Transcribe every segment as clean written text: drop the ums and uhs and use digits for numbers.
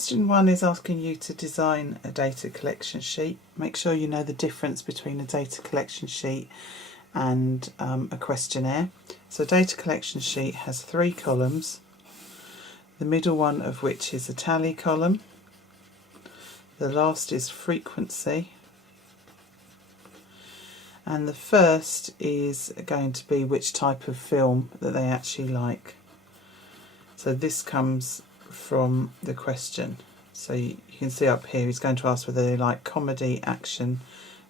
Question 1 is asking you to design a data collection sheet. Make sure you know the difference between a data collection sheet and a questionnaire. So a data collection sheet has 3 columns, the middle one of which is a tally column, the last is frequency, and the first is going to be which type of film that they actually like. So this comes from the question. So you can see up here he's going to ask whether they like comedy, action,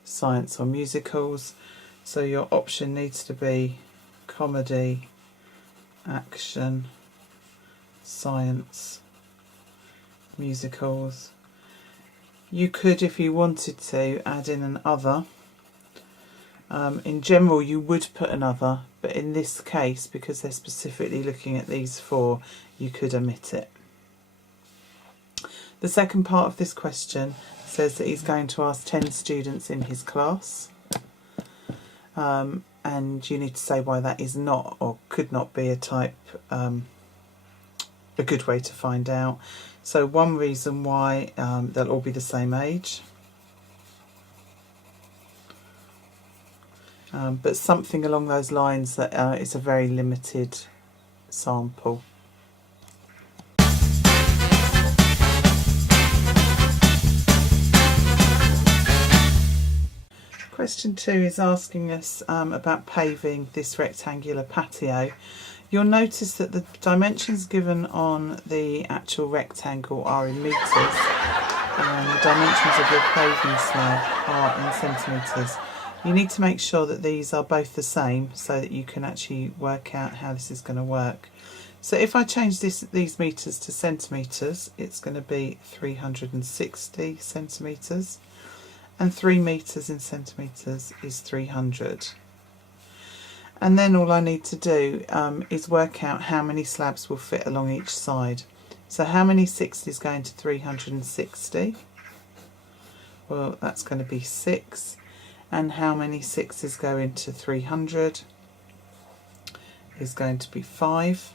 science or musicals. So your option needs to be comedy, action, science, musicals. You could, if you wanted to, add in an other. In general you would put an other, but in this case, because they're specifically looking at these 4, you could omit it. The second part of this question says that he's going to ask 10 students in his class, and you need to say why that is not or could not be a good way to find out. So one reason why they'll all be the same age, but something along those lines that it's a very limited sample. Question 2 is asking us about paving this rectangular patio. You'll notice that the dimensions given on the actual rectangle are in metres and the dimensions of your paving slab are in centimetres. You need to make sure that these are both the same so that you can actually work out how this is going to work. So if I change these metres to centimetres, it's going to be 360 centimetres. And 3 metres in centimetres is 300. And then all I need to do is work out how many slabs will fit along each side. So how many 60s go into 360? Well, that's going to be 6. And how many 6s go into 300 is going to be 5.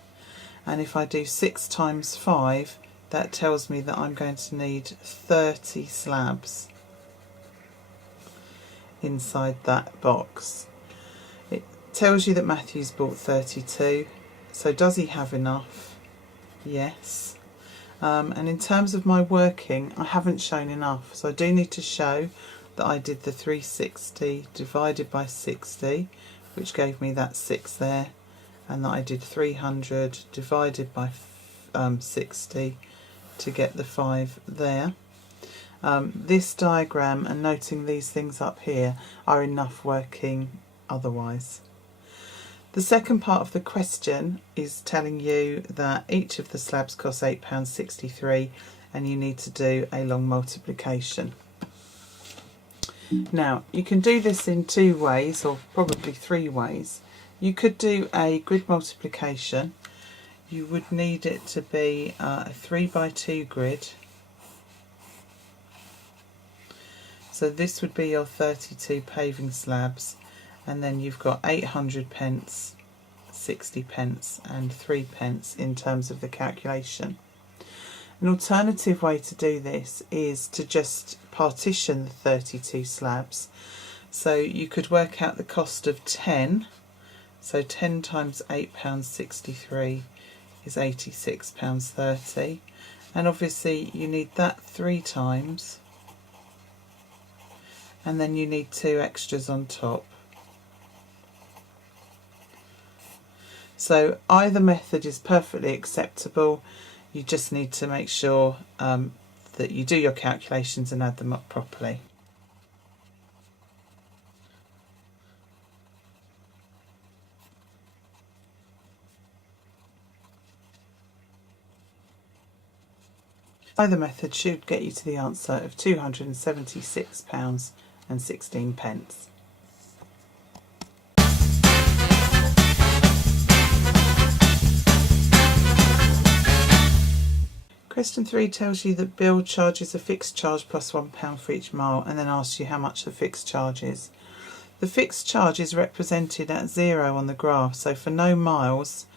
And if I do 6 times 5, that tells me that I'm going to need 30 slabs inside that box. It tells you that Matthew's bought 32, so does he have enough? Yes. And in terms of my working, I haven't shown enough, so I do need to show that I did the 360 divided by 60, which gave me that 6 there, and that I did 300 divided by 60 to get the 5 there. This diagram and noting these things up here are enough working otherwise. The second part of the question is telling you that each of the slabs costs £8.63 and you need to do a long multiplication. Now you can do this in 2 ways, or probably 3 ways. You could do a grid multiplication. You would need it to be a 3x2 grid. So this would be your 32 paving slabs, and then you've got 800 pence, 60 pence and 3 pence in terms of the calculation. An alternative way to do this is to just partition the 32 slabs. So you could work out the cost of 10, so 10 times £8.63 is £86.30, and obviously you need that 3 times, and then you need 2 extras on top. So either method is perfectly acceptable. You just need to make sure that you do your calculations and add them up properly. Either method should get you to the answer of £276.16. Question 3 tells you that Bill charges a fixed charge plus £1 for each mile, and then asks you how much the fixed charge is. The fixed charge is represented at 0 on the graph, so for no miles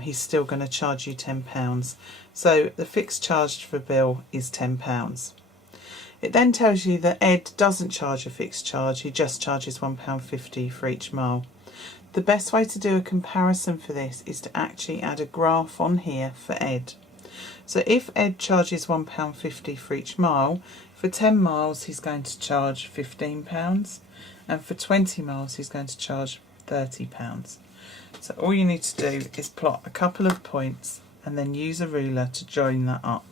he's still going to charge you £10. So the fixed charge for bill is £10. It then tells you that Ed doesn't charge a fixed charge, he just charges £1.50 for each mile. The best way to do a comparison for this is to actually add a graph on here for Ed. So if Ed charges £1.50 for each mile, for 10 miles he's going to charge £15, and for 20 miles he's going to charge £30. So all you need to do is plot a couple of points and then use a ruler to join that up.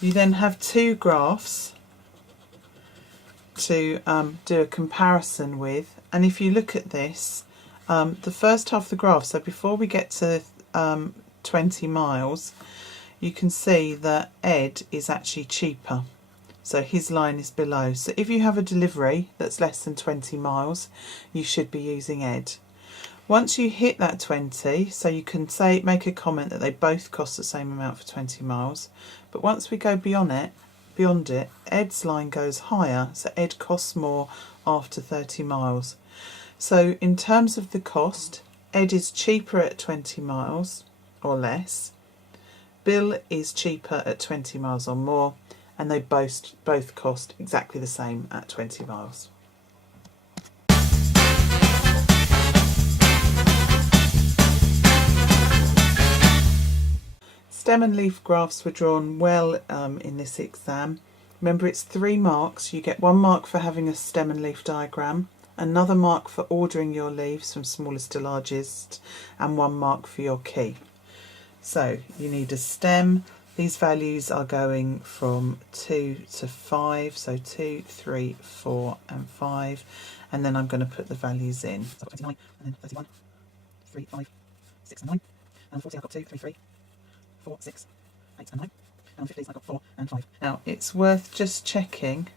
You then have two graphs to do a comparison with, and if you look at this, the first half of the graph, so before we get to 20 miles, you can see that Ed is actually cheaper. So his line is below. So if you have a delivery that's less than 20 miles, you should be using Ed. Once you hit that 20, so you can say, make a comment that they both cost the same amount for 20 miles. But once we go beyond it, Ed's line goes higher, so Ed costs more after 30 miles. So in terms of the cost, Ed is cheaper at 20 miles or less. Bill is cheaper at 20 miles or more, and they both cost exactly the same at 20 miles. Stem and leaf graphs were drawn well in this exam. Remember, it's 3 marks. You get 1 mark for having a stem and leaf diagram, another mark for ordering your leaves from smallest to largest, and 1 mark for your key. So you need a stem. These values are going from 2 to 5, so 2, 3, 4 and 5, and then I'm going to put the values in. So 29 and then 31, 3, 5, 6 and 9, and 40 I've got 2, 3, 3, 4, 6, 8 and 9, and 50 I've got 4 and 5. Now it's worth just checking.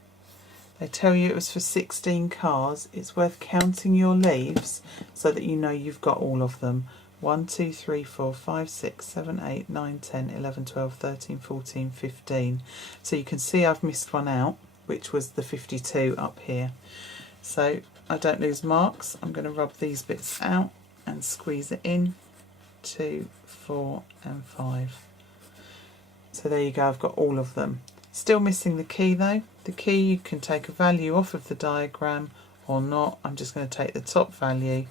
They tell you it was for 16 cars. It's worth counting your leaves so that you know you've got all of them. 1, 2, 3, 4, 5, 6, 7, 8, 9, 10, 11, 12, 13, 14, 15. So you can see I've missed one out, which was the 52 up here. So I don't lose marks. I'm going to rub these bits out and squeeze it in. 2, 4 and 5. So there you go, I've got all of them. Still missing the key though. The key, you can take a value off of the diagram or not. I'm just going to take the top value,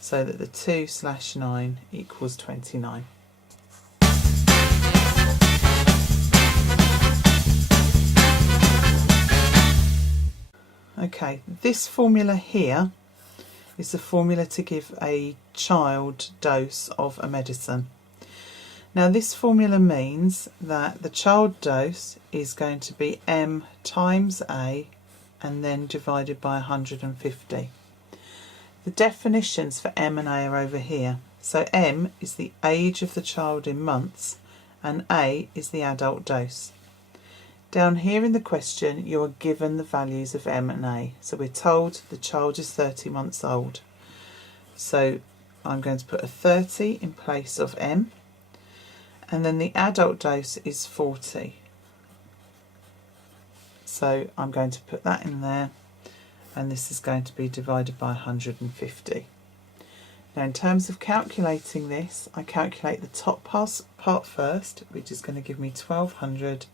so that the 2/9 equals 29. Okay, this formula here is the formula to give a child dose of a medicine. Now this formula means that the child dose is going to be M times A and then divided by 150. The definitions for M and A are over here. So M is the age of the child in months and A is the adult dose. Down here in the question you are given the values of M and A. So we're told the child is 30 months old. So I'm going to put a 30 in place of M, and then the adult dose is 40. So I'm going to put that in there, and this is going to be divided by 150. Now in terms of calculating this, I calculate the top part first, which is going to give me 1200,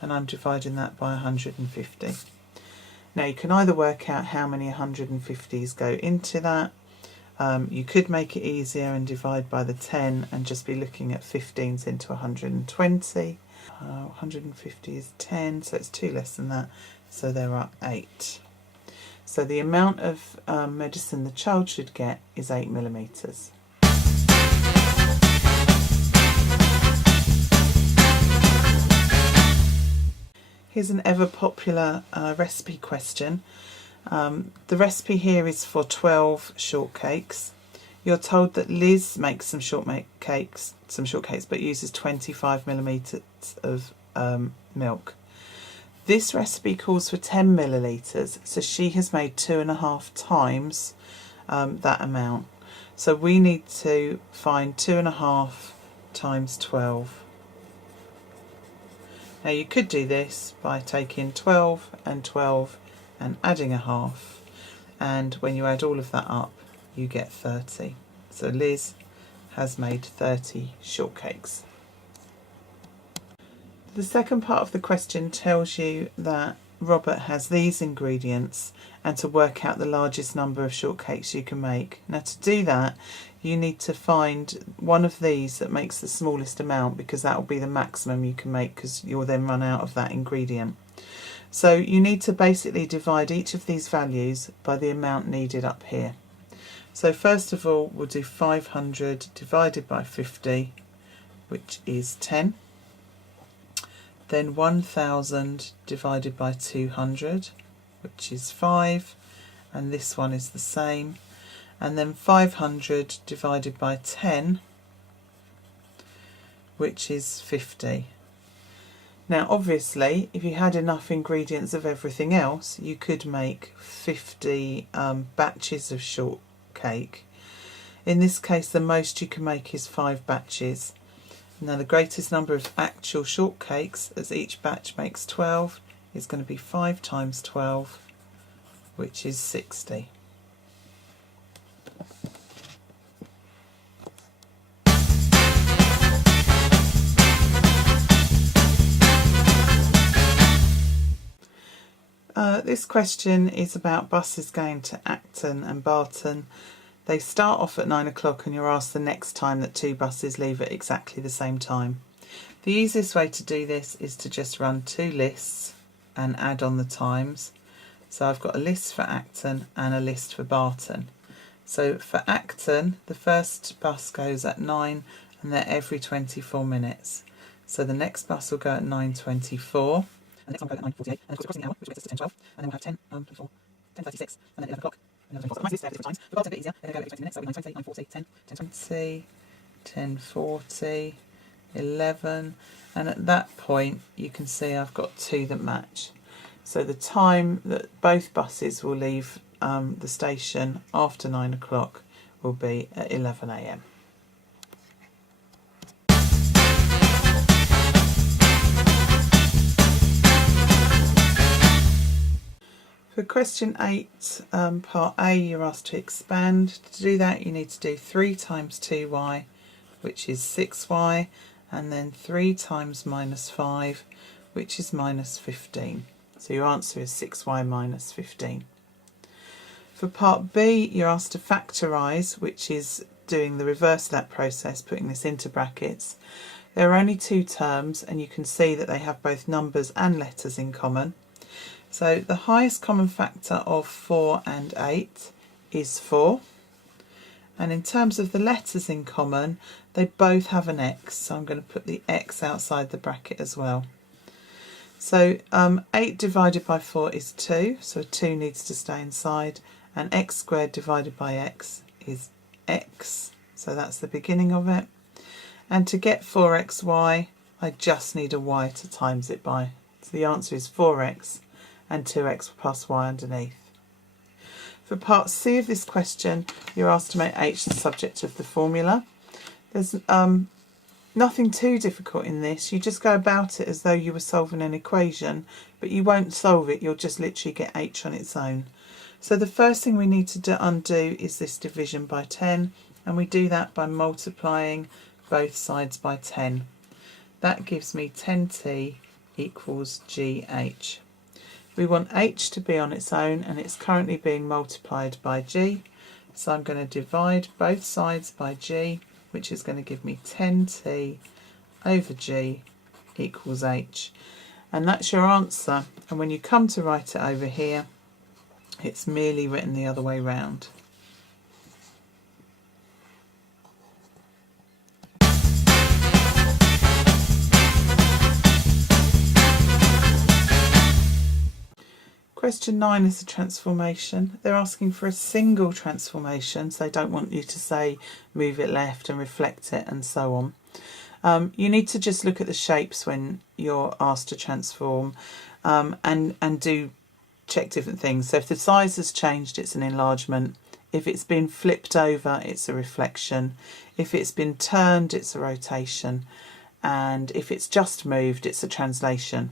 and I'm dividing that by 150. Now you can either work out how many 150s go into that. You could make it easier and divide by the 10 and just be looking at 15s into 120. 150 is 10, so it's 2 less than that, so there are 8. So the amount of medicine the child should get is 8 millimetres. Here's an ever popular recipe question. The recipe here is for 12 shortcakes. You're told that Liz makes some shortcakes, but uses 25 millilitres of milk. This recipe calls for 10 millilitres, so she has made 2.5 times that amount. So we need to find 2.5 times 12. Now you could do this by taking 12 and 12 and adding a half, and when you add all of that up you get 30. So Liz has made 30 shortcakes. The second part of the question tells you that Robert has these ingredients and to work out the largest number of shortcakes you can make. Now to do that, you need to find one of these that makes the smallest amount, because that will be the maximum you can make, because you'll then run out of that ingredient. So you need to basically divide each of these values by the amount needed up here. So first of all, we'll do 500 divided by 50, which is 10. Then 1000 divided by 200, which is 5, and this one is the same. And then 500 divided by 10, which is 50. Now obviously, if you had enough ingredients of everything else, you could make 50 batches of shortcake. In this case, the most you can make is 5 batches. Now the greatest number of actual shortcakes, as each batch makes 12, is going to be 5 times 12, which is 60. This question is about buses going to Acton and Barton. They start off at 9 o'clock and you're asked the next time that 2 buses leave at exactly the same time. The easiest way to do this is to just run 2 lists and add on the times. So I've got a list for Acton and a list for Barton. So for Acton, the first bus goes at 9 and they're every 24 minutes. So the next bus will go at 9:24. And the next one will go at 9:48, and of course we're crossing the hour, which gets us to 10:12, and then we'll have 10:24, 10:36, and then 11 o'clock, and 11:24. So nice list there, different times. For Barton, a bit easier, they're going to go every 20 minutes, so it'll be 9:20, 9:40, 10, 10:20, 10:40, 11, and at that point you can see I've got 2 that match. So the time that both buses will leave the station after 9 o'clock will be at 11 a.m. For question 8, part A, you're asked to expand. To do that, you need to do 3 times 2y, which is 6y, and then 3 times minus 5, which is minus 15. So your answer is 6y minus 15. For part B, you're asked to factorise, which is doing the reverse of that process, putting this into brackets. There are only 2 terms, and you can see that they have both numbers and letters in common. So the highest common factor of 4 and 8 is 4. And in terms of the letters in common, they both have an x. So I'm going to put the x outside the bracket as well. So 8 divided by 4 is 2. So 2 needs to stay inside. And x squared divided by x is x. So that's the beginning of it. And to get 4xy, I just need a y to times it by. So the answer is 4x. And 2x plus y underneath. For part C of this question, you're asked to make h the subject of the formula. There's nothing too difficult in this. You just go about it as though you were solving an equation, but you won't solve it, you'll just literally get h on its own. So the first thing we need to undo is this division by 10, and we do that by multiplying both sides by 10. That gives me 10t equals gh. We want h to be on its own, and it's currently being multiplied by g. So I'm going to divide both sides by g, which is going to give me 10t over g equals h. And that's your answer. And when you come to write it over here, it's merely written the other way round. Question 9 is a transformation. They're asking for a single transformation, so they don't want you to say move it left and reflect it and so on. You need to just look at the shapes when you're asked to transform and do check different things. So if the size has changed, it's an enlargement. If it's been flipped over, it's a reflection. If it's been turned, it's a rotation. And if it's just moved, it's a translation.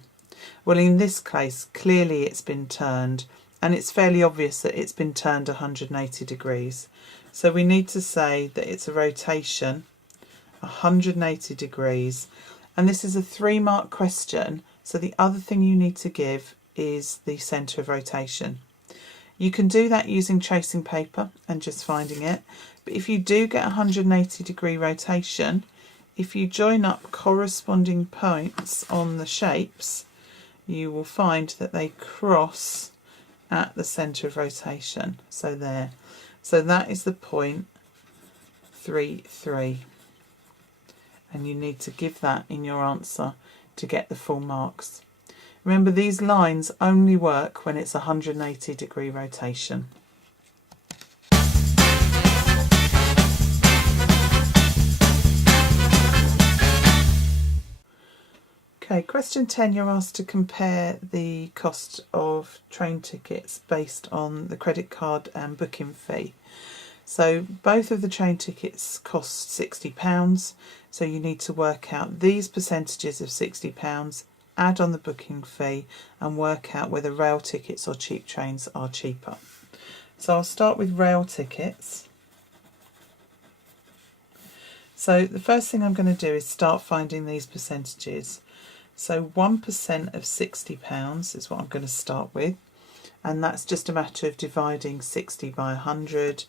Well, in this case, clearly it's been turned, and it's fairly obvious that it's been turned 180 degrees. So we need to say that it's a rotation 180 degrees, and this is a 3-mark question, so the other thing you need to give is the centre of rotation. You can do that using tracing paper and just finding it, but if you do get a 180 degree rotation, if you join up corresponding points on the shapes, you will find that they cross at the centre of rotation. So there. So that is the point 3, 3. And you need to give that in your answer to get the full marks. Remember, these lines only work when it's a 180 degree rotation. Okay, question 10, you're asked to compare the cost of train tickets based on the credit card and booking fee. So both of the train tickets cost £60, so you need to work out these percentages of £60, add on the booking fee and work out whether rail tickets or cheap trains are cheaper. So I'll start with rail tickets. So the first thing I'm going to do is start finding these percentages. So 1% of £60 is what I'm going to start with, and that's just a matter of dividing 60 by 100,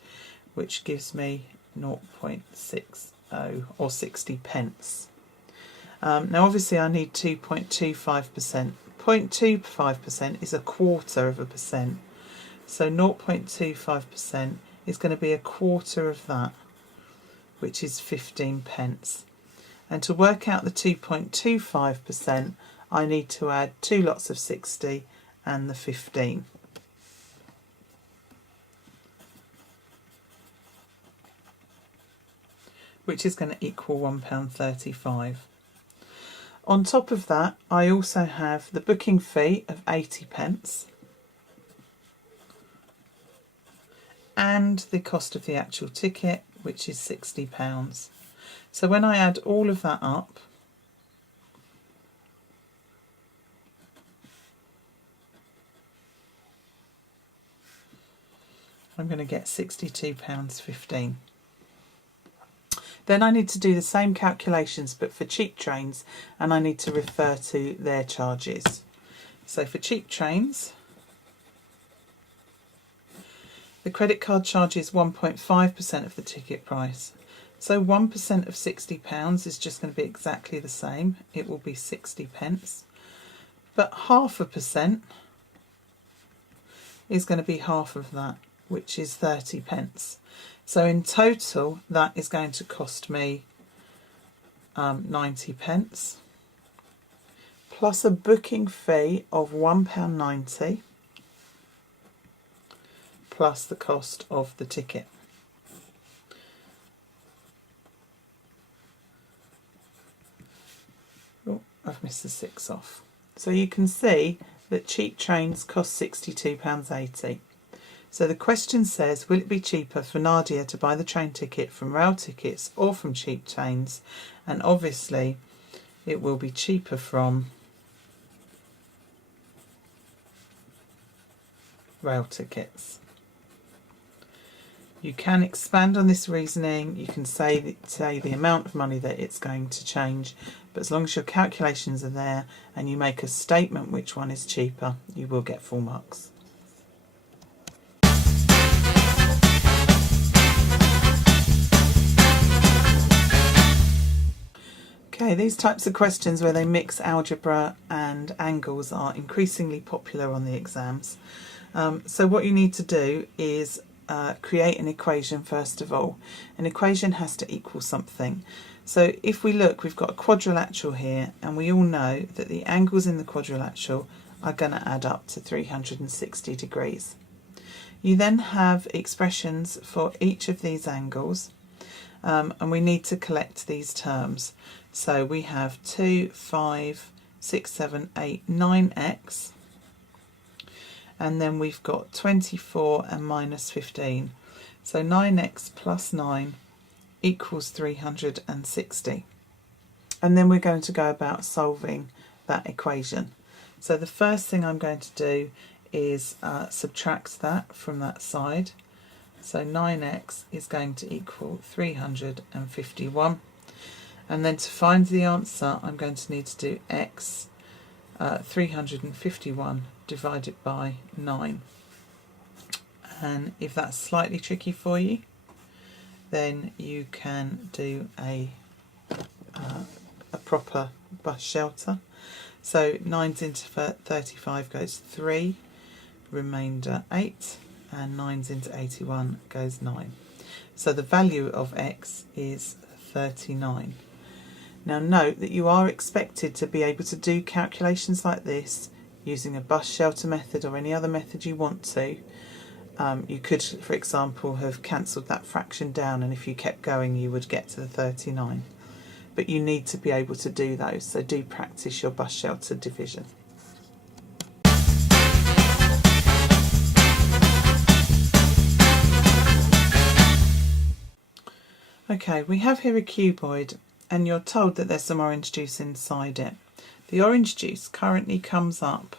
which gives me 0.60 or 60 pence. Now obviously I need 2.25%. 0.25% is a quarter of a percent. So 0.25% is going to be a quarter of that, which is 15 pence. And to work out the 2.25%, I need to add 2 lots of 60 and the 15. Which is going to equal £1.35. On top of that, I also have the booking fee of 80 pence and the cost of the actual ticket, which is £60. So when I add all of that up, I'm going to get £62.15. Then I need to do the same calculations but for cheap trains, and I need to refer to their charges. So for cheap trains, the credit card charges 1.5% of the ticket price. So 1% of £60 is just going to be exactly the same. It will be 60 pence. But 0.5% is going to be half of that, which is 30 pence. So in total, that is going to cost me 90 pence, plus a booking fee of £1.90, plus the cost of the ticket. Oh, I've missed the 6 off. So you can see that cheap trains cost £62.80. So the question says, will it be cheaper for Nadia to buy the train ticket from rail tickets or from cheap trains? And obviously it will be cheaper from rail tickets. You can expand on this reasoning. You can say the amount of money that it's going to change, but as long as your calculations are there and you make a statement which one is cheaper, you will get full marks. Okay, these types of questions where they mix algebra and angles are increasingly popular on the exams. So what you need to do is create an equation first of all. An equation has to equal something. So if we look, we've got a quadrilateral here, and we all know that the angles in the quadrilateral are going to add up to 360 degrees. You then have expressions for each of these angles, and we need to collect these terms. So we have 2, 5, 6, 7, 8, 9x, and then we've got 24 and minus 15. So 9x plus 9 equals 360. And then we're going to go about solving that equation. So the first thing I'm going to do is subtract that from that side, So 9x is going to equal 351. And then to find the answer, I'm going to need to do x 351 divided by 9. And if that's slightly tricky for you, then you can do a proper bus shelter. So 9 into 35 goes 3, remainder 8, and 9 into 81 goes 9. So the value of x is 39. Now note that you are expected to be able to do calculations like this using a bus shelter method or any other method you want to. You could, for example, have cancelled that fraction down, and if you kept going you would get to the 39. But you need to be able to do those, so do practice your bus shelter division. Okay, we have here a cuboid, and you're told that there's some orange juice inside it. The orange juice currently comes up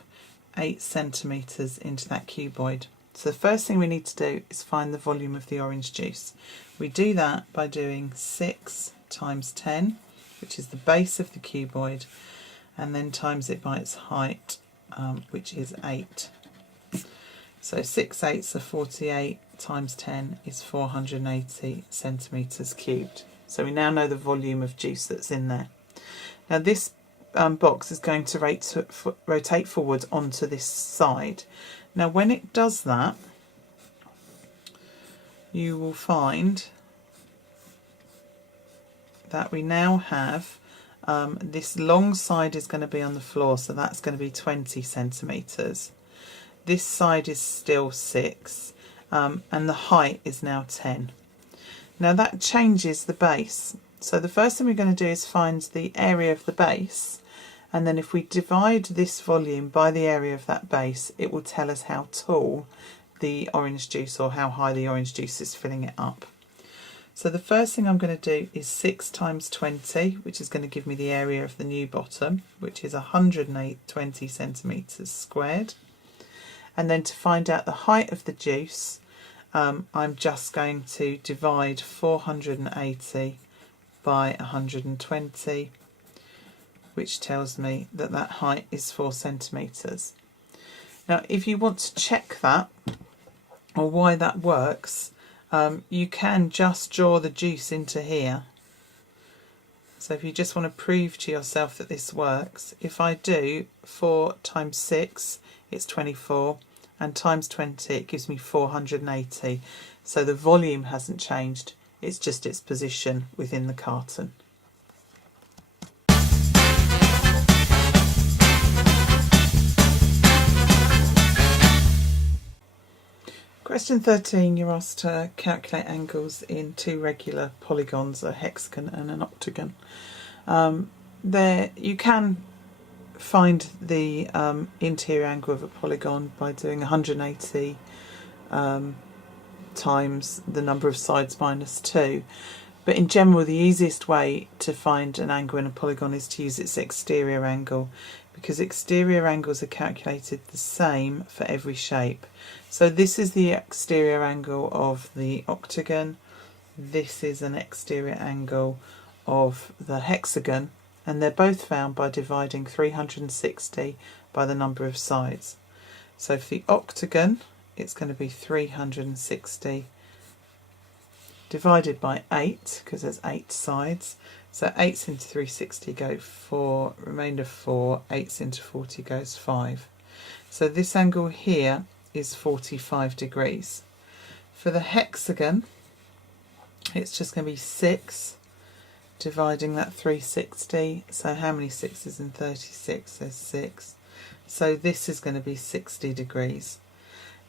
8 centimetres into that cuboid. So the first thing we need to do is find the volume of the orange juice. We do that by doing 6 times 10, which is the base of the cuboid, and then times it by its height, which is 8. So 6 eighths are 48, times 10 is 480 centimetres cubed. So we now know the volume of juice that's in there. Now this box is going to rotate forward onto this side. Now when it does that, you will find that we now have this long side is going to be on the floor, so that's going to be 20 centimetres. This side is still 6, and the height is now 10. Now that changes the base. So the first thing we're going to do is find the area of the base, and then if we divide this volume by the area of that base, it will tell us how tall the orange juice, or how high the orange juice is filling it up. So the first thing I'm going to do is 6 times 20, which is going to give me the area of the new bottom, which is 120 centimetres squared. And then to find out the height of the juice, I'm just going to divide 480 by 120, which tells me that that height is 4 centimetres. Now if you want to check that, or why that works, you can just draw the juice into here. So if you just want to prove to yourself that this works, if I do 4 times 6, it's 24, and times 20, it gives me 480. So the volume hasn't changed, it's just its position within the carton. Question 13, you're asked to calculate angles in 2 regular polygons, a hexagon and an octagon. There you can find the interior angle of a polygon by doing 180 times the number of sides minus 2. But in general, the easiest way to find an angle in a polygon is to use its exterior angle, because exterior angles are calculated the same for every shape. So this is the exterior angle of the octagon, this is an exterior angle of the hexagon, and they're both found by dividing 360 by the number of sides. So for the octagon, it's going to be 360 divided by 8, because there's 8 sides. So 8 into 360 go 4, remainder 4, 8 into 40 goes 5. So this angle here is 45 degrees. For the hexagon, it's just going to be 6 dividing that 360. So how many 6s in 36? There's 6. So this is going to be 60 degrees.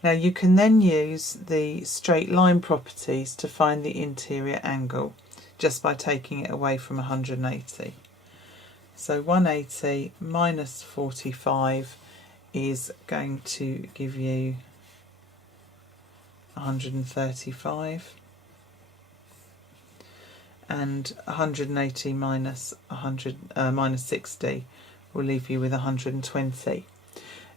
Now you can then use the straight line properties to find the interior angle just by taking it away from 180. So 180 minus 45 is going to give you 135, and 180 minus 60 will leave you with 120.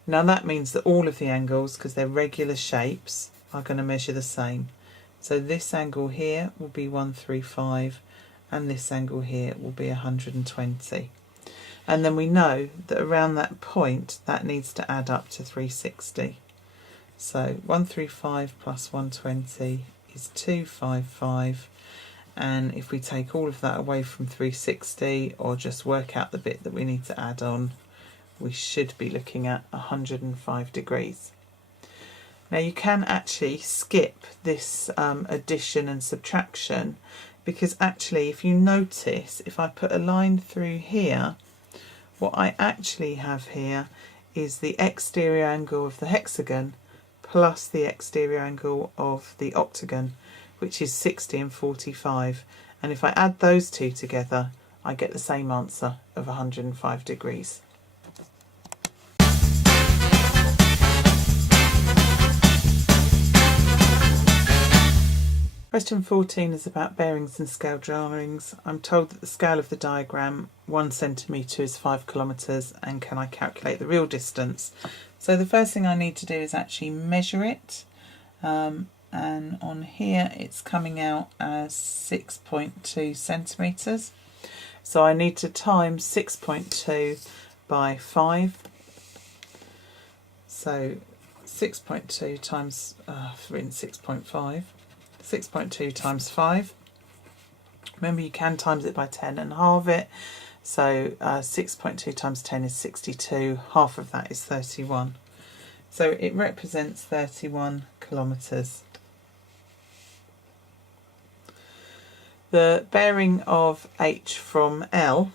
Now that means that all of the angles, because they're regular shapes, are going to measure the same. So this angle here will be 135 and this angle here will be 120. And then we know that around that point that needs to add up to 360. So 135 plus 120 is 255, and if we take all of that away from 360 or just work out the bit that we need to add on, we should be looking at 105 degrees. Now you can actually skip this addition and subtraction, because actually if you notice, if I put a line through here, what I actually have here is the exterior angle of the hexagon plus the exterior angle of the octagon, which is 60 and 45. And if I add those two together, I get the same answer of 105 degrees. Question 14 is about bearings and scale drawings. I'm told that the scale of the diagram, 1 centimetre is 5 kilometres, and can I calculate the real distance? So the first thing I need to do is actually measure it, and on here it's coming out as 6.2 centimetres. So I need to times 6.2 by 5. So 6.2 times 6.5. 6.2 times 5. Remember, you can times it by 10 and halve it. So 6.2 times 10 is 62. Half of that is 31. So it represents 31 kilometres. The bearing of H from L,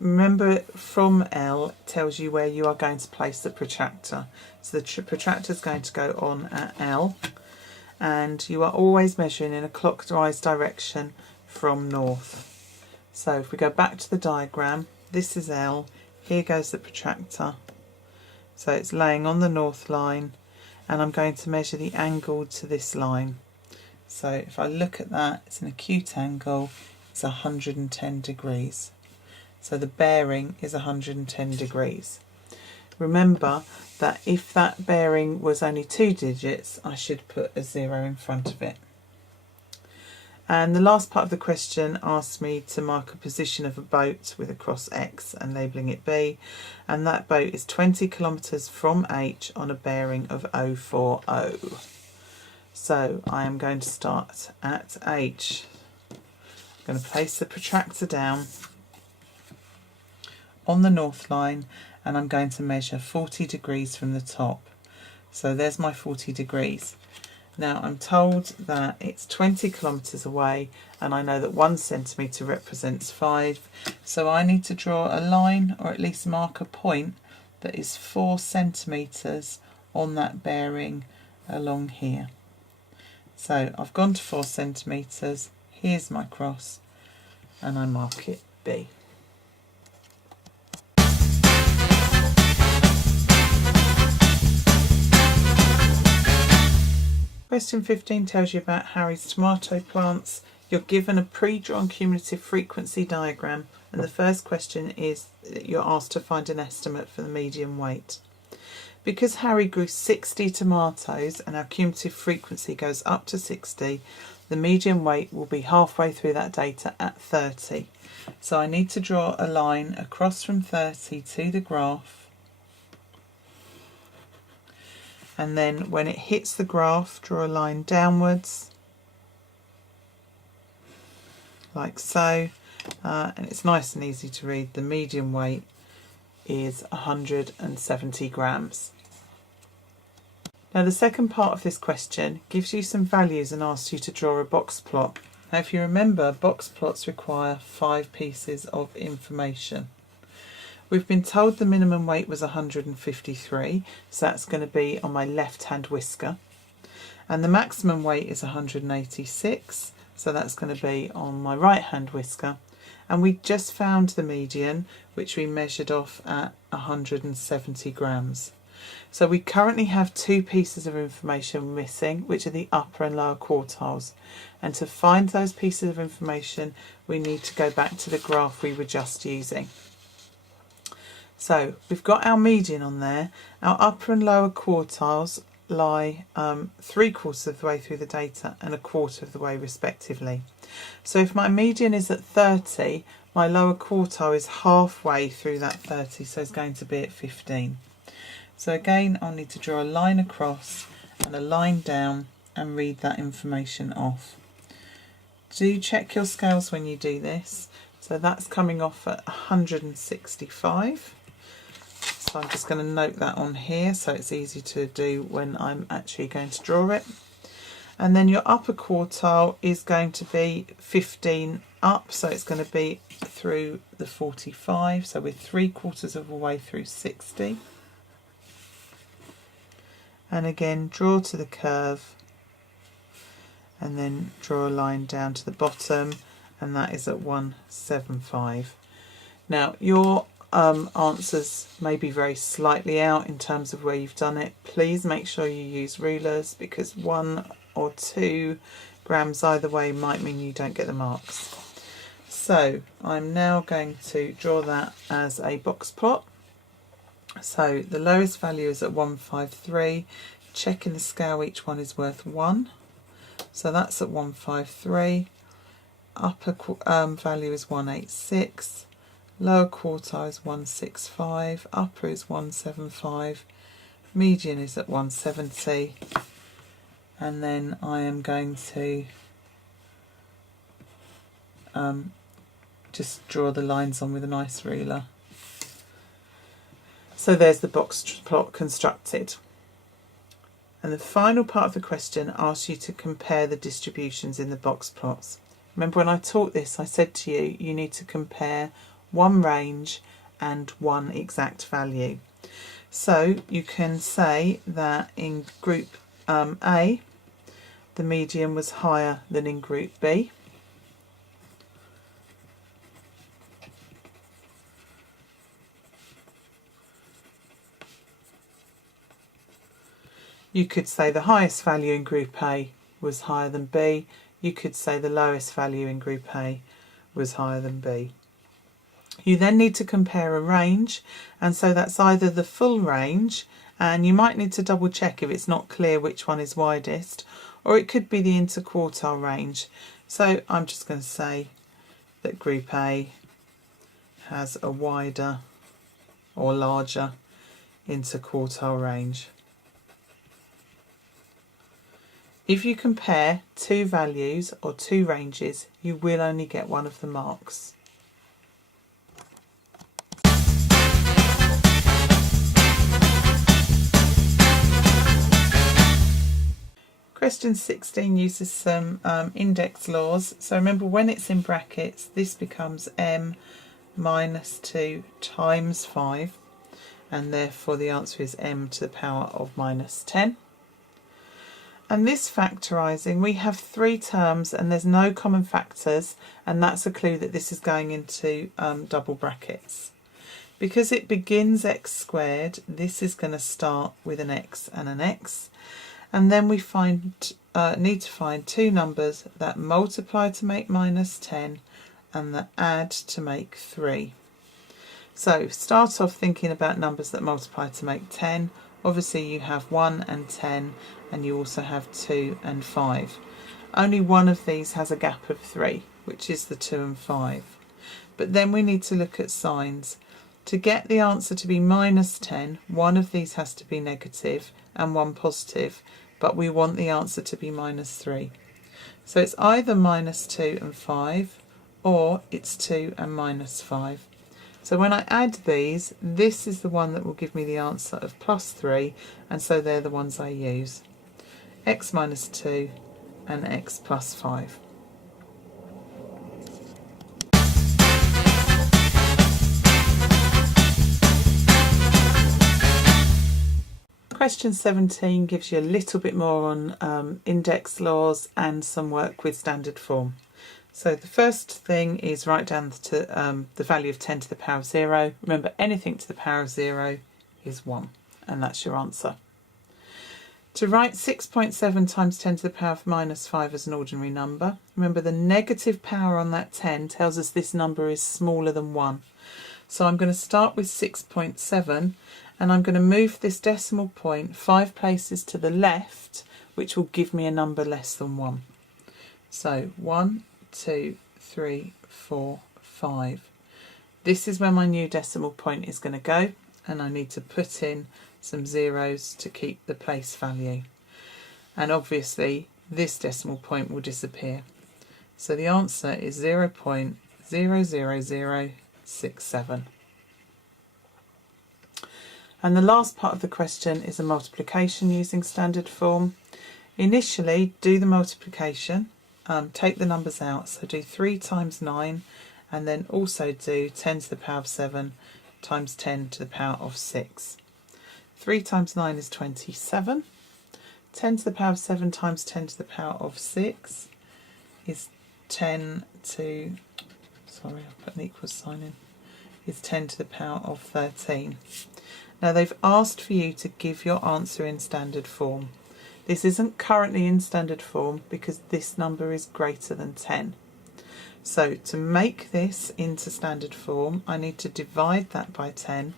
remember from L tells you where you are going to place the protractor. So the protractor is going to go on at L, and you are always measuring in a clockwise direction from north. So if we go back to the diagram, this is L, here goes the protractor. So it's laying on the north line, and I'm going to measure the angle to this line. So if I look at that, it's an acute angle, it's 110 degrees. So the bearing is 110 degrees. Remember that if that bearing was only 2 digits, I should put a 0 in front of it. And the last part of the question asks me to mark a position of a boat with a cross X and labelling it B, and that boat is 20 kilometres from H on a bearing of 040. So I am going to start at H. I'm going to place the protractor down on the north line, and I'm going to measure 40 degrees from the top. So there's my 40 degrees. Now I'm told that it's 20 kilometres away, and I know that 1 centimetre represents 5. So I need to draw a line, or at least mark a point, that is 4 centimetres on that bearing along here. So I've gone to 4 centimetres, here's my cross, and I mark it B. Question 15 tells you about Harry's tomato plants. You're given a pre-drawn cumulative frequency diagram, and the first question is that you're asked to find an estimate for the median weight. Because Harry grew 60 tomatoes and our cumulative frequency goes up to 60, the median weight will be halfway through that data at 30. So I need to draw a line across from 30 to the graph, and then when it hits the graph, draw a line downwards like so, and it's nice and easy to read. The median weight is 170 grams. Now the second part of this question gives you some values and asks you to draw a box plot. Now if you remember, box plots require 5 pieces of information. We've been told the minimum weight was 153, so that's going to be on my left hand whisker. And the maximum weight is 186, so that's going to be on my right hand whisker. And we just found the median, which we measured off at 170 grams. So we currently have 2 pieces of information missing, which are the upper and lower quartiles. And to find those pieces of information, we need to go back to the graph we were just using. So we've got our median on there. Our upper and lower quartiles lie 3/4 of the way through the data and 1/4 of the way respectively. So if my median is at 30, my lower quartile is halfway through that 30, so it's going to be at 15. So again, I'll need to draw a line across and a line down and read that information off. Do check your scales when you do this. So that's coming off at 165. So I'm just going to note that on here so it's easy to do when I'm actually going to draw it. And then your upper quartile is going to be 15 up, so it's going to be through the 45, so we're 3/4 of the way through 60. And again, draw to the curve and then draw a line down to the bottom, and that is at 175. Now your answers may be very slightly out in terms of where you've done it. Please make sure you use rulers, because 1 or 2 grams either way might mean you don't get the marks. So I'm now going to draw that as a box plot. So the lowest value is at 153. Check in the scale, each one is worth 1. So that's at 153. Upper value is 186. Lower quartile is 165. Upper is 175. Median is at 170. And then I am going to just draw the lines on with a nice ruler. So there's the box plot constructed. And the final part of the question asks you to compare the distributions in the box plots. Remember when I taught this, I said to you, you need to compare one range and one exact value. So you can say that in group A, the median was higher than in group B. You could say the highest value in group A was higher than B. You could say the lowest value in group A was higher than B. You then need to compare a range, and so that's either the full range, and you might need to double check if it's not clear which one is widest, or it could be the interquartile range. So I'm just going to say that group A has a wider or larger interquartile range. If you compare two values or two ranges, you will only get one of the marks. Question 16 uses some index laws. So remember, when it's in brackets, this becomes m minus 2 times 5, and therefore the answer is m to the power of minus 10. And this factorising, we have 3 terms and there's no common factors, and that's a clue that this is going into double brackets. Because it begins x squared, this is going to start with an x and an x. And then we need to find two numbers that multiply to make minus 10 and that add to make 3. So start off thinking about numbers that multiply to make 10. Obviously you have 1 and 10, and you also have 2 and 5. Only one of these has a gap of 3, which is the 2 and 5. But then we need to look at signs. To get the answer to be minus 10, one of these has to be negative and one positive, but we want the answer to be minus 3. So it's either minus 2 and 5, or it's 2 and minus 5. So when I add these, this is the one that will give me the answer of plus 3, and so they're the ones I use. X minus 2 and x plus 5. Question 17 gives you a little bit more on index laws and some work with standard form. So the first thing is write down to the value of 10 to the power of 0. Remember, anything to the power of 0 is 1, and that's your answer. To write 6.7 times 10 to the power of minus 5 as an ordinary number, remember the negative power on that 10 tells us this number is smaller than 1. So I'm going to start with 6.7 and I'm going to move this decimal point 5 places to the left, which will give me a number less than 1. So 1, 2, 3, 4, 5. This is where my new decimal point is going to go, and I need to put in some zeros to keep the place value. And obviously this decimal point will disappear. So the answer is 0.00067. And the last part of the question is a multiplication using standard form. Initially, do the multiplication, take the numbers out, so do 3 times 9, and then also do 10 to the power of 7 times 10 to the power of 6. 3 times 9 is 27. 10 to the power of 7 times 10 to the power of 6 is 10 to, sorry, I've put an equals sign in, is 10 to the power of 13. Now they've asked for you to give your answer in standard form. This isn't currently in standard form because this number is greater than 10. So to make this into standard form, I need to divide that by 10.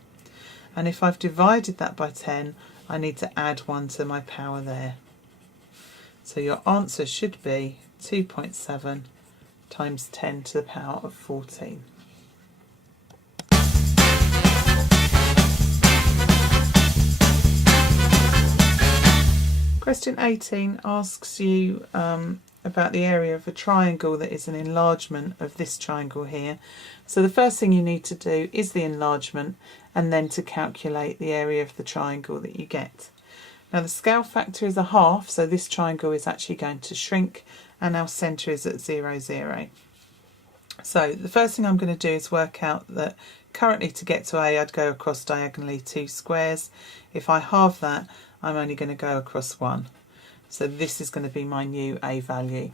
And if I've divided that by 10, I need to add 1 to my power there. So your answer should be 2.7 times 10 to the power of 14. Question 18 asks you about the area of a triangle that is an enlargement of this triangle here. So the first thing you need to do is the enlargement and then to calculate the area of the triangle that you get. Now the scale factor is 1/2, so this triangle is actually going to shrink and our centre is at 0, 0. So the first thing I'm going to do is work out that currently to get to A I'd go across diagonally 2 squares. If I halve that, I'm only going to go across 1. So this is going to be my new A value.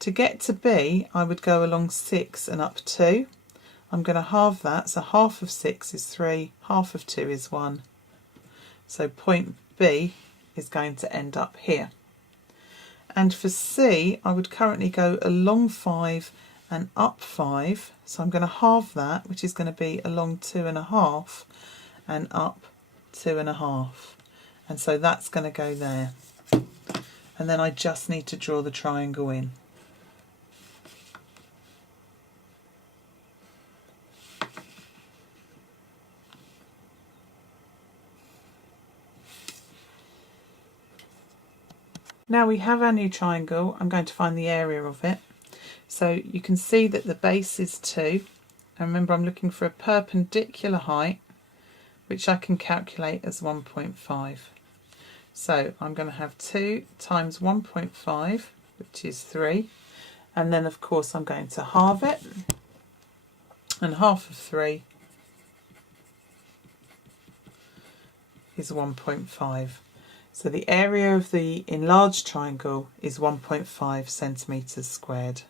To get to B, I would go along 6 and up 2. I'm going to halve that, so half of 6 is 3, half of 2 is 1. So point B is going to end up here. And for C, I would currently go along 5 and up 5. So I'm going to halve that, which is going to be along 2.5 and up 2.5. And so that's going to go there. And then I just need to draw the triangle in. Now we have our new triangle. I'm going to find the area of it. So you can see that the base is 2. And remember, I'm looking for a perpendicular height, which I can calculate as 1.5. So I'm going to have 2 times 1.5, which is 3. And then, of course, I'm going to halve it. And half of 3 is 1.5. So the area of the enlarged triangle is 1.5 centimetres squared.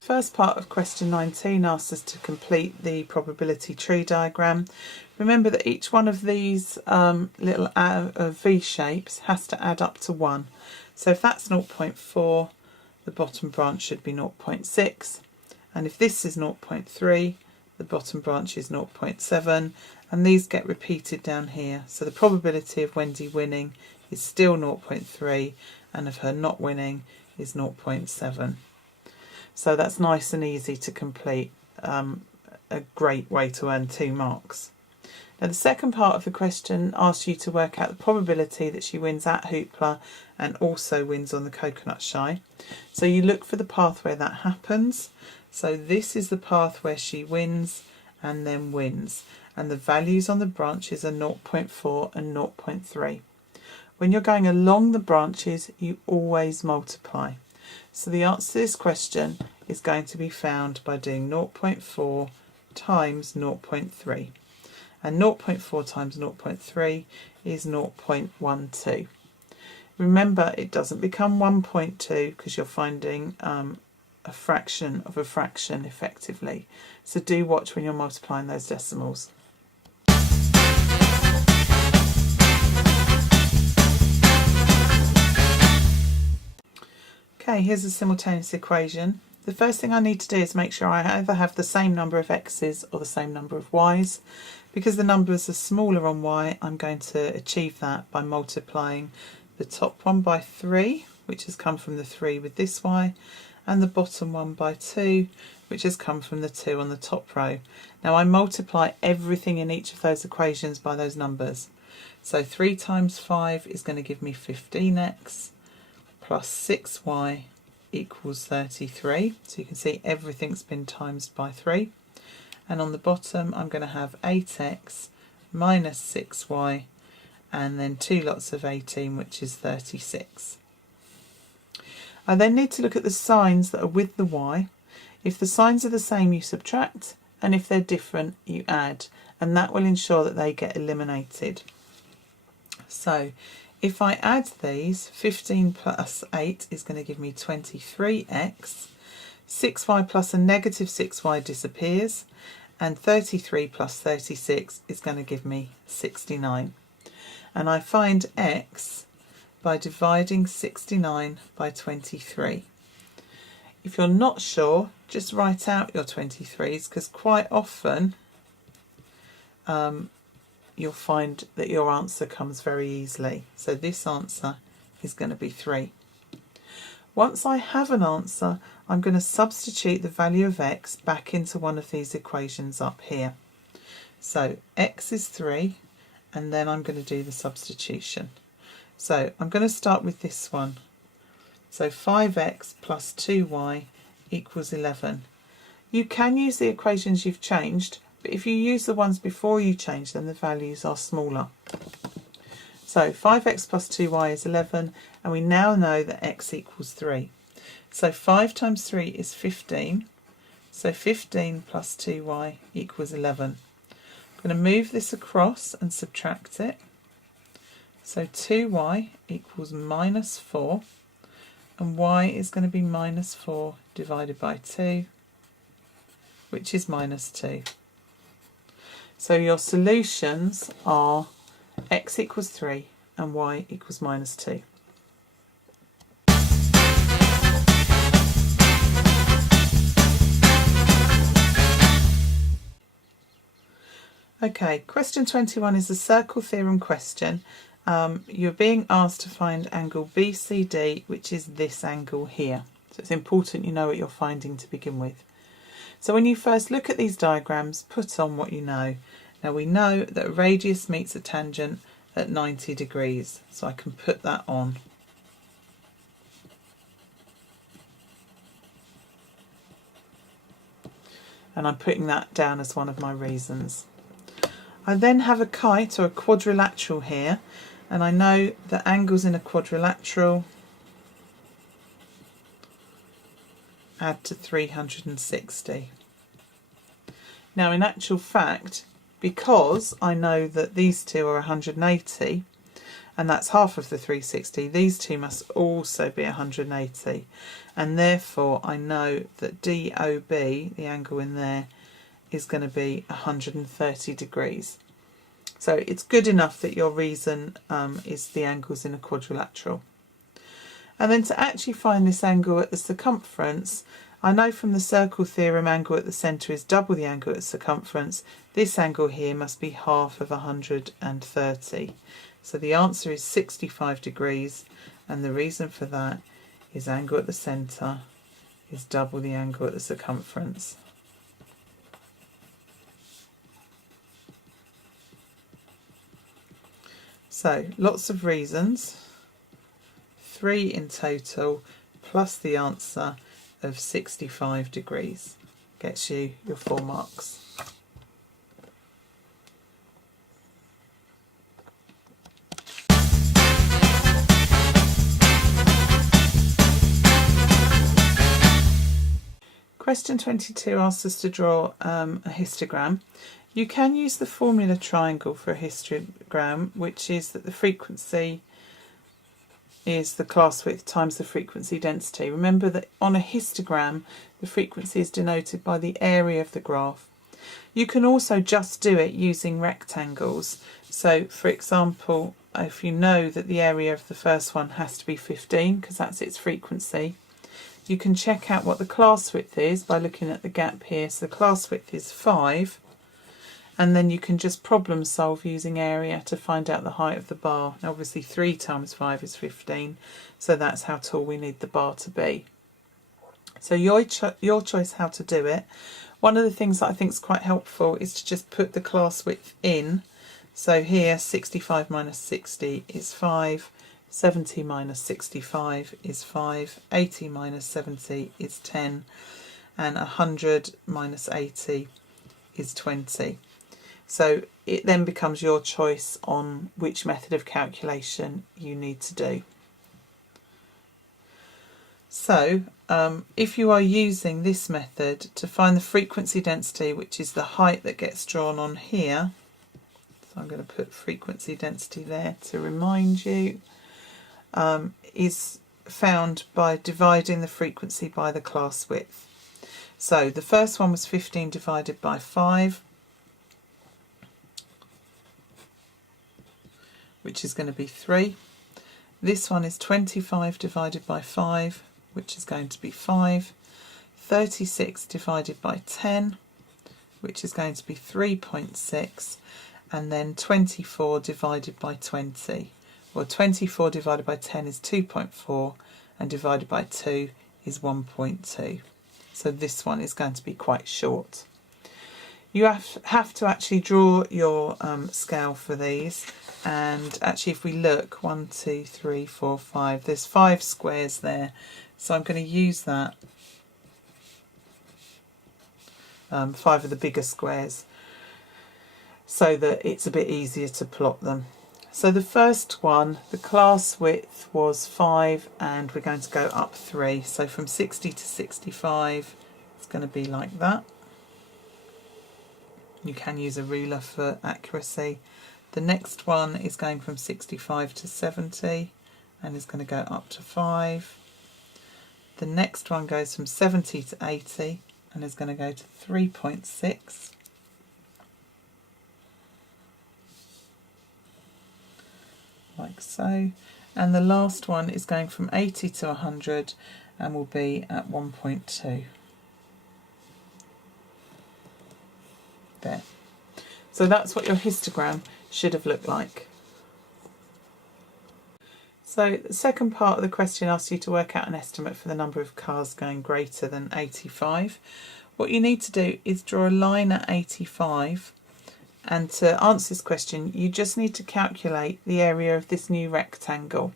First part of question 19 asks us to complete the probability tree diagram. Remember that each one of these little V shapes has to add up to 1. So if that's 0.4, the bottom branch should be 0.6. And if this is 0.3, the bottom branch is 0.7. And these get repeated down here. So the probability of Wendy winning is still 0.3 and of her not winning is 0.7. So that's nice and easy to complete, a great way to earn 2 marks. Now the second part of the question asks you to work out the probability that she wins at Hoopla and also wins on the coconut shy. So you look for the path where that happens. So this is the path where she wins and then wins. And the values on the branches are 0.4 and 0.3. When you're going along the branches, you always multiply. So the answer to this question is going to be found by doing 0.4 times 0.3. And 0.4 times 0.3 is 0.12. Remember, it doesn't become 1.2 because you're finding a fraction of a fraction effectively. So do watch when you're multiplying those decimals. Okay, here's a simultaneous equation. The first thing I need to do is make sure I either have the same number of x's or the same number of y's. Because the numbers are smaller on y, I'm going to achieve that by multiplying the top one by 3, which has come from the 3 with this y, and the bottom one by 2, which has come from the 2 on the top row. Now I multiply everything in each of those equations by those numbers. So 3 times 5 is going to give me 15x plus 6y equals 33. So you can see everything's been times by 3. And on the bottom I'm going to have 8x minus 6y and then 2 lots of 18, which is 36. I then need to look at the signs that are with the y. If the signs are the same, you subtract, and if they're different, you add, and that will ensure that they get eliminated. So if I add these, 15 plus 8 is going to give me 23x, 6y plus a negative 6y disappears, and 33 plus 36 is going to give me 69. And I find x by dividing 69 by 23. If you're not sure, just write out your 23s, because quite often you'll find that your answer comes very easily. So this answer is going to be 3. Once I have an answer, I'm going to substitute the value of x back into one of these equations up here. So x is 3, and then I'm going to do the substitution. So I'm going to start with this one. So 5x plus 2y equals 11. You can use the equations you've changed, but if you use the ones before you change them, the values are smaller. So 5x plus 2y is 11, and we now know that x equals 3. So 5 times 3 is 15. So 15 plus 2y equals 11. I'm going to move this across and subtract it. So 2y equals minus 4, and y is going to be minus 4 divided by 2, which is minus 2. So your solutions are x equals 3 and y equals minus 2. Okay, question 21 is a circle theorem question. You're being asked to find angle BCD, which is this angle here. So it's important you know what you're finding to begin with. So when you first look at these diagrams, put on what you know. Now we know that a radius meets a tangent at 90 degrees, so I can put that on. And I'm putting that down as one of my reasons. I then have a kite or a quadrilateral here, and I know that angles in a quadrilateral add to 360. Now in actual fact, because I know that these two are 180, and that's half of the 360, these two must also be 180, and therefore I know that DOB, the angle in there, is going to be 130 degrees. So it's good enough that your reason is the angles in a quadrilateral. And then to actually find this angle at the circumference, I know from the circle theorem angle at the centre is double the angle at the circumference. This angle here must be half of 130. So the answer is 65 degrees, and the reason for that is angle at the centre is double the angle at the circumference. So lots of reasons, 3 in total, plus the answer of 65 degrees gets you your 4 marks. Question 22 asks us to draw a histogram. You can use the formula triangle for a histogram, which is that the frequency is the class width times the frequency density. Remember that on a histogram, the frequency is denoted by the area of the graph. You can also just do it using rectangles. So, for example, if you know that the area of the first one has to be 15, because that's its frequency, You can check out what the class width is by looking at the gap here. So the class width is 5, and then you can just problem solve using area to find out the height of the bar. Now obviously 3 times 5 is 15, so that's how tall we need the bar to be. So your choice how to do it. One of the things that I think is quite helpful is to just put the class width in. So here 65 minus 60 is 5, 70 minus 65 is 5, 80 minus 70 is 10, and 100 minus 80 is 20. So it then becomes your choice on which method of calculation you need to do. So if you are using this method to find the frequency density, which is the height that gets drawn on here, so I'm going to put frequency density there to remind you, is found by dividing the frequency by the class width. So the first one was 15 divided by 5, which is going to be 3. This one is 25 divided by 5, which is going to be 5. 36 divided by 10, which is going to be 3.6. And then 24 divided by 20. Well, 24 divided by 10 is 2.4, and divided by 2 is 1.2. So this one is going to be quite short. You have to actually draw your scale for these. And actually, if we look, 1, 2, 3, 4, 5, there's 5 squares there. So I'm going to use that, 5 of the bigger squares, so that it's a bit easier to plot them. So the first one, the class width was 5, and we're going to go up 3. So from 60 to 65, it's going to be like that. You can use a ruler for accuracy. The next one is going from 65 to 70 and is going to go up to 5. The next one goes from 70 to 80 and is going to go to 3.6. Like so. And the last one is going from 80 to 100 and will be at 1.2. There. So that's what your histogram should have looked like. So the second part of the question asks you to work out an estimate for the number of cars going greater than 85. What you need to do is draw a line at 85, and to answer this question you just need to calculate the area of this new rectangle.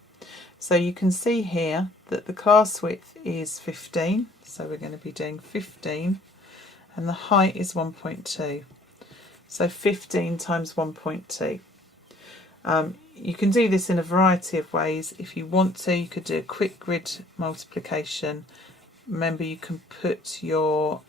So you can see here that the class width is 15, so we're going to be doing 15, and the height is 1.2. So 15 times 1.2. You can do this in a variety of ways. If you want to, you could do a quick grid multiplication. Remember, you can put your,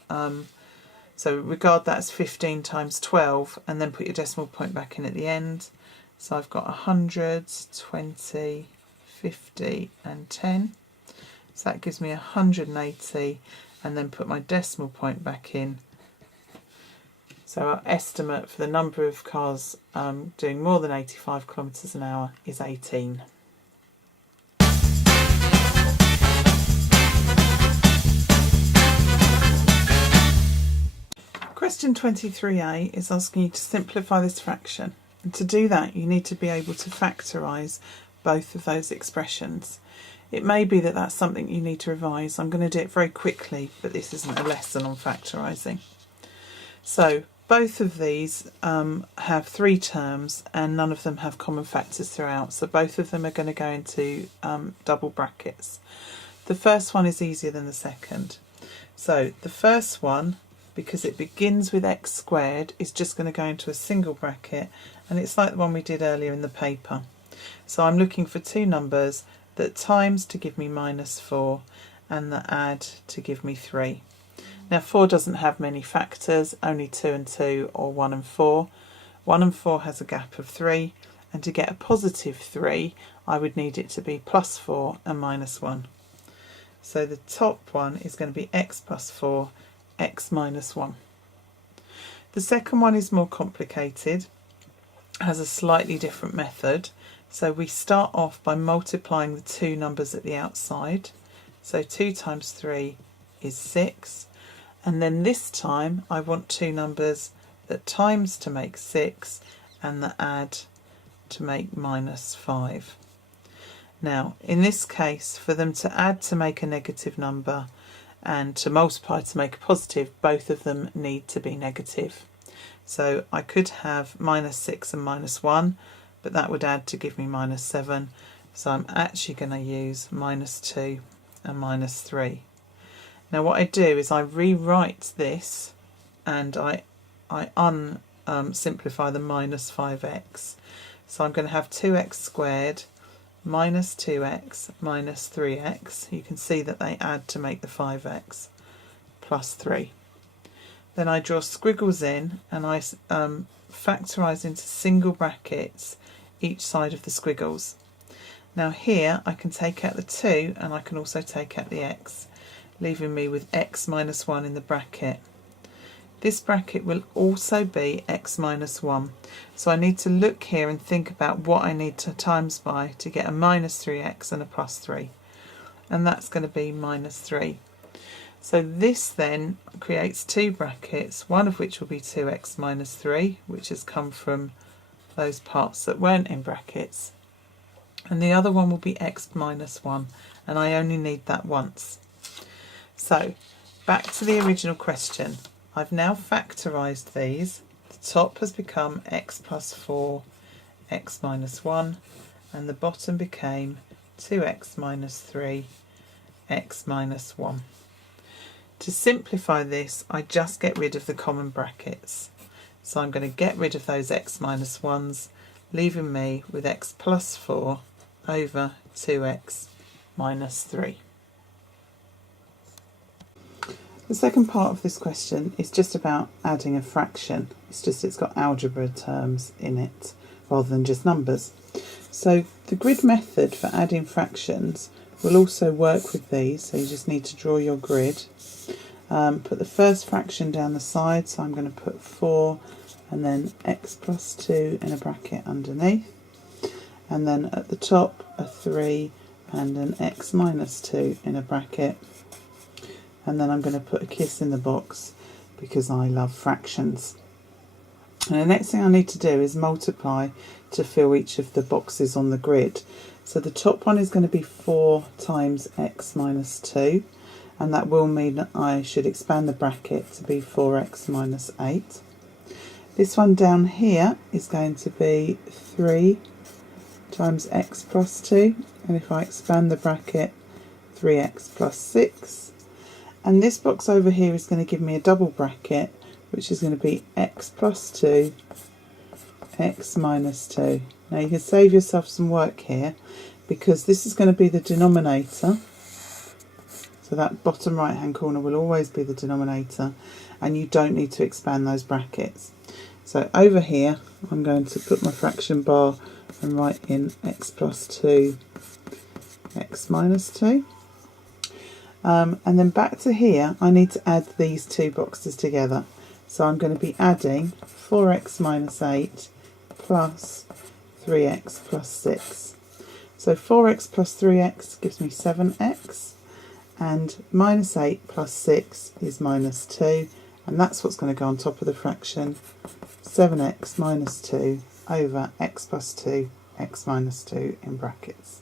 so regard that as 15 times 12 and then put your decimal point back in at the end. So I've got 100, 20, 50 and 10. So that gives me 180, and then put my decimal point back in. So our estimate for the number of cars doing more than 85 kilometres an hour is 18. Question 23a is asking you to simplify this fraction. And to do that, you need to be able to factorise both of those expressions. It may be that that's something you need to revise. I'm going to do it very quickly, but this isn't a lesson on factorising. So both of these have 3 terms and none of them have common factors throughout, so both of them are going to go into double brackets. The first one is easier than the second. So the first one, because it begins with x squared, is just going to go into a single bracket, and it's like the one we did earlier in the paper. So I'm looking for 2 numbers that times to give me -4 and that add to give me 3. Now 4 doesn't have many factors, only 2 and 2 or 1 and 4. 1 and 4 has a gap of 3, and to get a positive 3 I would need it to be +4 and -1. So the top one is going to be x plus 4, x minus 1. The second one is more complicated, has a slightly different method. So we start off by multiplying the 2 numbers at the outside. So 2 times 3 is 6. And then this time I want two numbers that times to make 6 and that add to make -5. Now, in this case, for them to add to make a negative number and to multiply to make a positive, both of them need to be negative. So I could have -6 and -1, but that would add to give me -7. So I'm actually going to use -2 and -3. Now what I do is I rewrite this and I simplify the -5x. So I'm going to have 2x squared minus 2x minus 3x. You can see that they add to make the 5x plus 3. Then I draw squiggles in and I factorise into single brackets each side of the squiggles. Now here I can take out the 2 and I can also take out the x, leaving me with x minus 1 in the bracket. This bracket will also be x minus 1. So I need to look here and think about what I need to times by to get a -3x and a +3. And that's going to be -3. So this then creates two brackets, one of which will be 2x minus 3, which has come from those parts that weren't in brackets. And the other one will be x minus 1, and I only need that once. So back to the original question. I've now factorised these. The top has become x plus 4, x minus 1, and the bottom became 2x minus 3, x minus 1. To simplify this, I just get rid of the common brackets. So I'm going to get rid of those x minus 1s, leaving me with x plus 4 over 2x minus 3. The second part of this question is just about adding a fraction. It's got algebra terms in it rather than just numbers. So the grid method for adding fractions will also work with these. So you just need to draw your grid. Put the first fraction down the side. So I'm going to put 4 and then x plus 2 in a bracket underneath. And then at the top a 3 and an x minus 2 in a bracket. And then I'm going to put a kiss in the box because I love fractions. And the next thing I need to do is multiply to fill each of the boxes on the grid. So the top one is going to be 4 times x minus 2, and that will mean that I should expand the bracket to be 4x minus 8. This one down here is going to be 3 times x plus 2, and if I expand the bracket, 3x plus 6. And this box over here is going to give me a double bracket, which is going to be x plus 2, x minus 2. Now you can save yourself some work here because this is going to be the denominator. So that bottom right hand corner will always be the denominator, and you don't need to expand those brackets. So over here I'm going to put my fraction bar and write in x plus 2, x minus 2. And then back to here I need to add these two boxes together. So I'm going to be adding 4x minus 8 plus 3x plus 6. So 4x plus 3x gives me 7x, and minus 8 plus 6 is minus 2, and that's what's going to go on top of the fraction, 7x minus 2 over x plus 2, x minus 2 in brackets.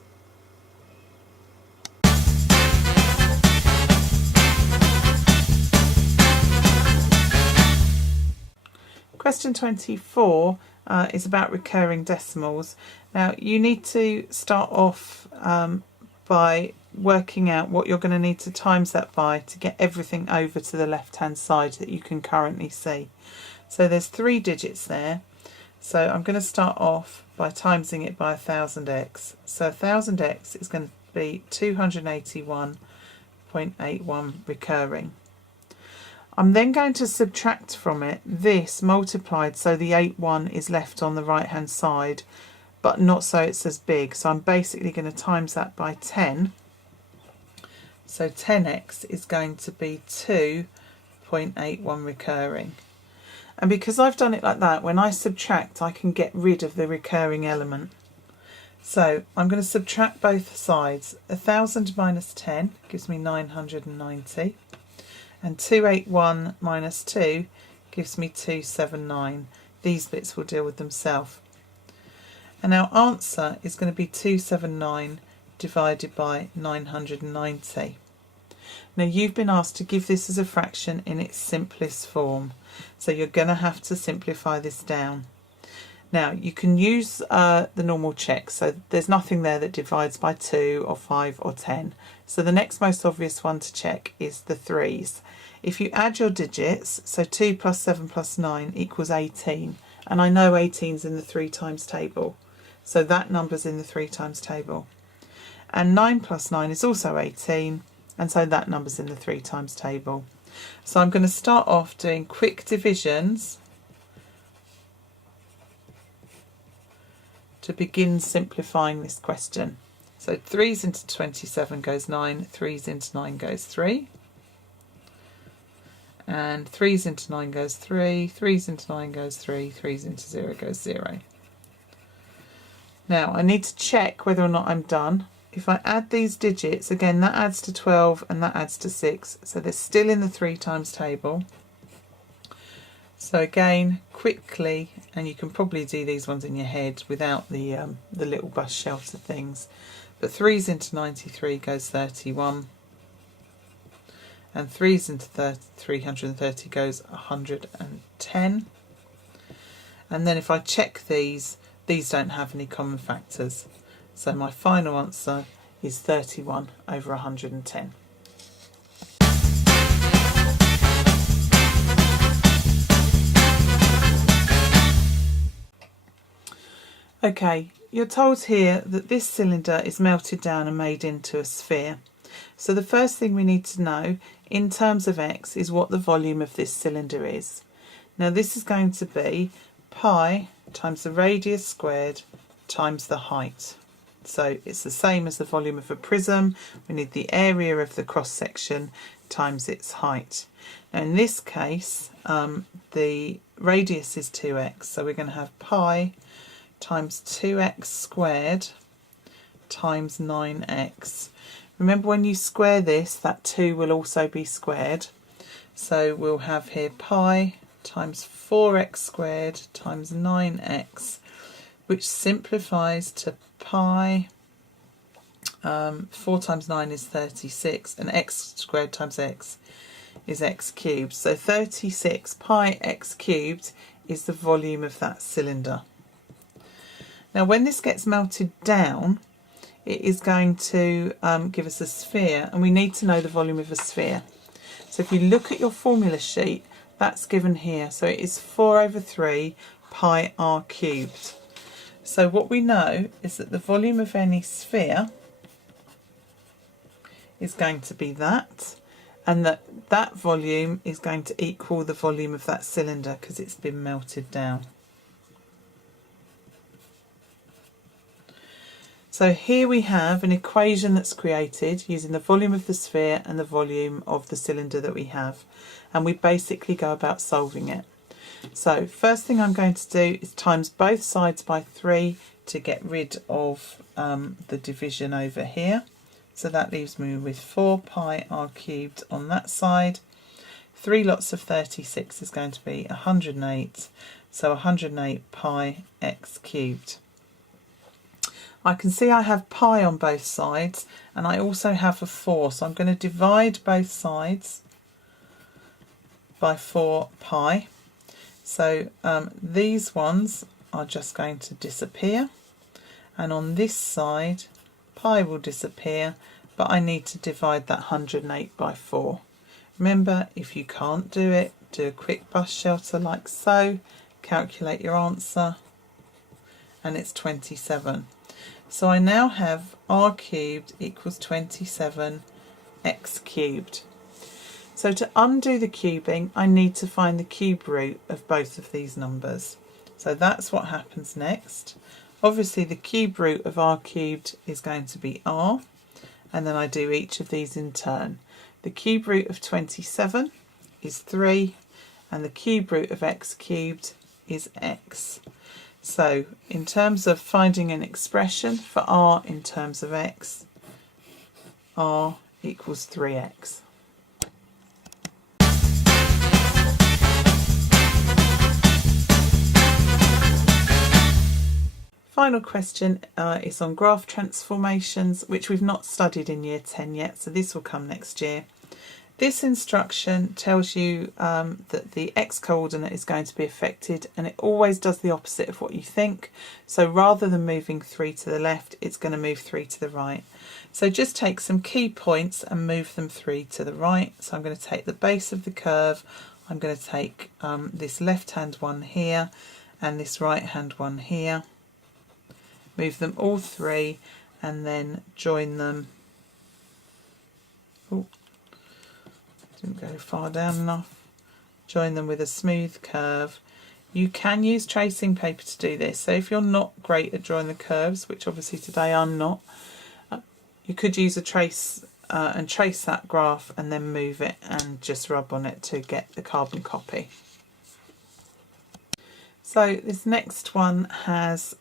Question 24 is about recurring decimals. Now you need to start off by working out what you're going to need to times that by to get everything over to the left hand side that you can currently see. So there's 3 digits there. So I'm going to start off by timesing it by 1000x. So 1000x is going to be 281.81 recurring. I'm then going to subtract from it this multiplied so the 81 is left on the right hand side, but not so it's as big. So I'm basically going to times that by 10. So 10x is going to be 2.81 recurring. And because I've done it like that, when I subtract I can get rid of the recurring element. So I'm going to subtract both sides. 1000 minus 10 gives me 990, and 281 minus 2 gives me 279. These bits will deal with themselves. And our answer is going to be 279 divided by 990. Now you've been asked to give this as a fraction in its simplest form, so you're going to have to simplify this down. Now you can use the normal check, so there's nothing there that divides by 2 or 5 or 10. So the next most obvious one to check is the 3's. If you add your digits, so 2 plus 7 plus 9 equals 18, and I know 18's in the 3 times table, so that number's in the 3 times table. And 9 plus 9 is also 18, and so that number's in the 3 times table. So I'm going to start off doing quick divisions to begin simplifying this question. So 3's into 27 goes 9, 3's into 9 goes 3, and 3's into 9 goes 3, 3's into 9 goes 3, 3's into 0 goes 0. Now I need to check whether or not I'm done. If I add these digits, again that adds to 12 and that adds to 6, so they're still in the 3 times table. So again, quickly, and you can probably do these ones in your head without the little bus shelter things, but 3's into 93 goes 31, and 3's into 330 goes 110. And then if I check these don't have any common factors. So my final answer is 31 over 110. Okay, you're told here that this cylinder is melted down and made into a sphere. So the first thing we need to know in terms of x is what the volume of this cylinder is. Now this is going to be pi times the radius squared times the height. So it's the same as the volume of a prism. We need the area of the cross section times its height. Now in this case the radius is 2x, so we're going to have pi times 2x squared times 9x. Remember, when you square this, that 2 will also be squared. So we'll have here pi times 4x squared times 9x, which simplifies to pi, 4 times 9 is 36, and x squared times x is x cubed. So 36 pi x cubed is the volume of that cylinder. Now when this gets melted down, it is going to give us a sphere, and we need to know the volume of a sphere. So if you look at your formula sheet, that's given here. So it is 4 over 3 pi r cubed. So what we know is that the volume of any sphere is going to be that, and that volume is going to equal the volume of that cylinder because it's been melted down. So here we have an equation that's created using the volume of the sphere and the volume of the cylinder that we have, and we basically go about solving it. So first thing I'm going to do is times both sides by 3 to get rid of the division over here. So that leaves me with 4 pi r cubed on that side. 3 lots of 36 is going to be 108, so 108 pi x cubed. I can see I have pi on both sides, and I also have a 4, so I'm going to divide both sides by 4 pi. So these ones are just going to disappear, and on this side pi will disappear, but I need to divide that 108 by 4. Remember, if you can't do it, do a quick bus shelter like so, calculate your answer, and it's 27. So I now have r cubed equals 27 x cubed. So to undo the cubing, I need to find the cube root of both of these numbers. So that's what happens next. Obviously the cube root of r cubed is going to be r, and then I do each of these in turn. The cube root of 27 is 3, and the cube root of x cubed is x. So in terms of finding an expression for r in terms of x, r equals 3x. Final question is on graph transformations, which we've not studied in year 10 yet, so this will come next year. This instruction tells you that the x coordinate is going to be affected, and it always does the opposite of what you think. So rather than moving 3 to the left, it's going to move 3 to the right. So just take some key points and move them 3 to the right. So I'm going to take the base of the curve, I'm going to take this left hand one here and this right hand one here. Move them all 3 and then join them. Oh, didn't go far down enough. Join them with a smooth curve. You can use tracing paper to do this. So if you're not great at drawing the curves, which obviously today I'm not, you could use a trace and trace that graph and then move it and just rub on it to get the carbon copy. So this next one has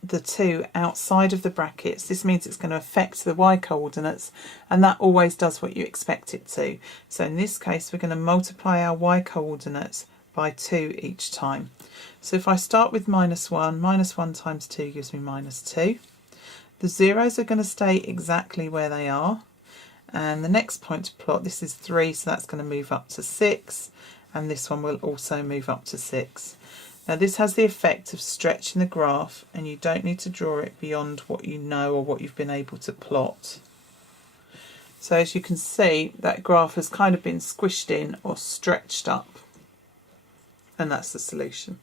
the 2 outside of the brackets. This means it's going to affect the y coordinates, and that always does what you expect it to. So in this case we're going to multiply our y coordinates by 2 each time. So if I start with -1, -1 times 2 gives me -2. The zeros are going to stay exactly where they are, and the next point to plot, this is 3, so that's going to move up to 6, and this one will also move up to 6. Now this has the effect of stretching the graph, and you don't need to draw it beyond what you know or what you've been able to plot. So as you can see, that graph has kind of been squished in or stretched up, and that's the solution.